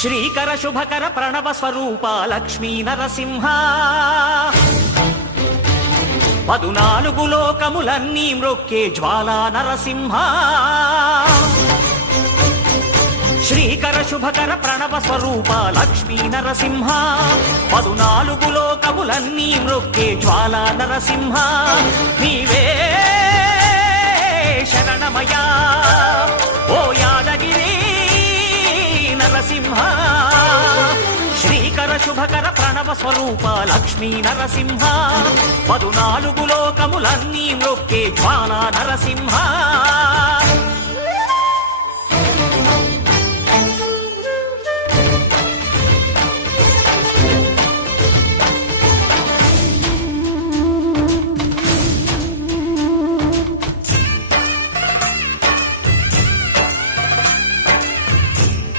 శ్రీకర శుభకర ప్రణవ స్వరూప లక్ష్మీ నరసింహ 14 లోకములన్నీ మ్రొక్కే జ్వాలా నరసింహ శ్రీకర శుభకర ప్రణవ స్వరూప లక్ష్మీ నరసింహ 14 లోకములన్నీ మ్రొక్కే జ్వాలా నరసింహ నీవే శరణమయా ఓ యాదగిరి నరసింహ శ్రీకర శుభకర ప్రణవ స్వరూప లక్ష్మీ నరసింహ 14 లోకములన్నీ మ్రొక్కే జ్వాలా నరసింహ